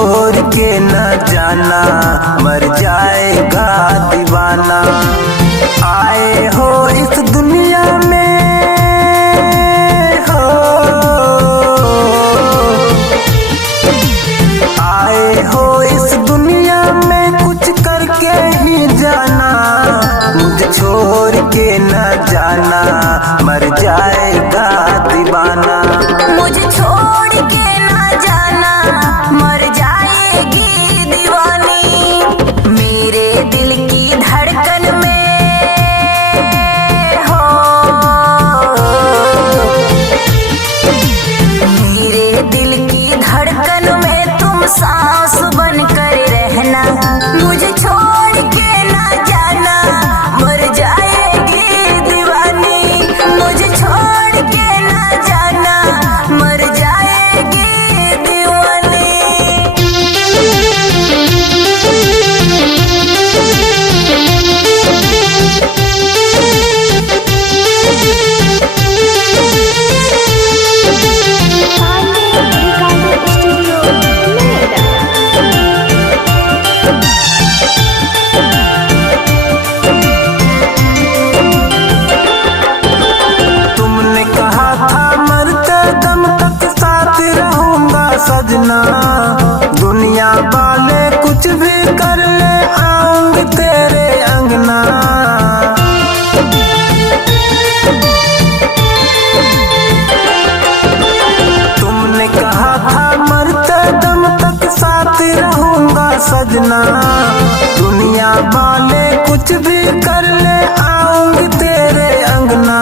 छोड़ के न जाना, मर जाएगा दीवाना। आए हो इस दुनिया में हो, आए हो इस दुनिया में कुछ करके ही जाना। मुझे छोड़ के न जाना, मर जाएगा दीवाना। मुझे छोड़ के ना जाना, मर जाएगी दीवानी। मेरे दिल की धड़कन में हो, मेरे दिल की धड़कन में तुम सांस बन कर रहना। मुझे छोड़ के ना जाना, मर जाएगी दीवानी। मुझे छोड़ के ना जाना, मर जाएगी दीवानी। तुमने कहा था मरते दम तक साथ रहूंगा सजना। दुनिया वाले कुछ भी कर ले, आऊंगी तेरे अंगना। तुमने कहा था मरते दम तक साथ रहूंगा सजना। दुनिया वाले कुछ भी कर ले, आऊंगी तेरे अंगना।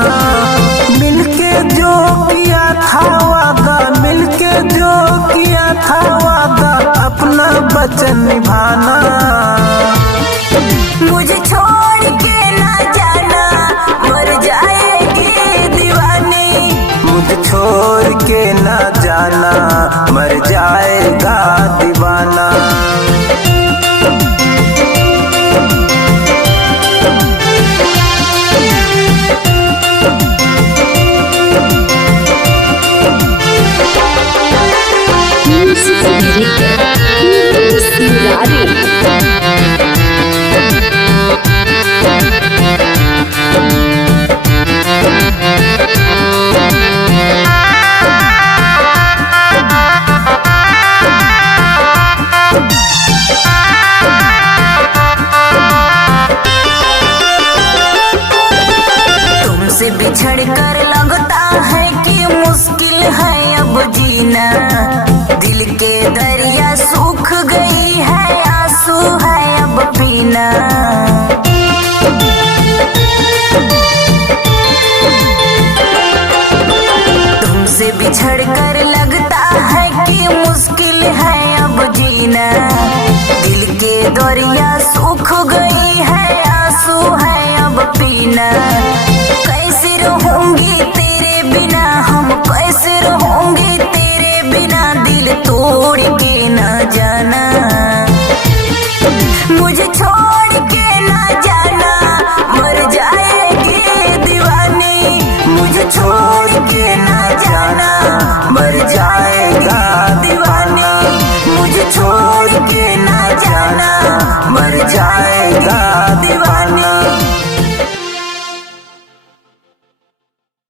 मिलके जो किया था वादा, मिलके जो किया था वादा, अपना वचन निभाना। मुझे छोड़ के ना जाना, मर जाएगी दीवानी। मुझे छोड़ के न जाना, मर जाएगा दीवाना। तुमसे बिछड़ कर लगता है कि मुश्किल है अब जीना। दिल के दरिया सूख गई है, आंसू है अब पीना। तुमसे बिछड़ कर लगता है कि मुश्किल है अब जीना। दिल के दरिया सूख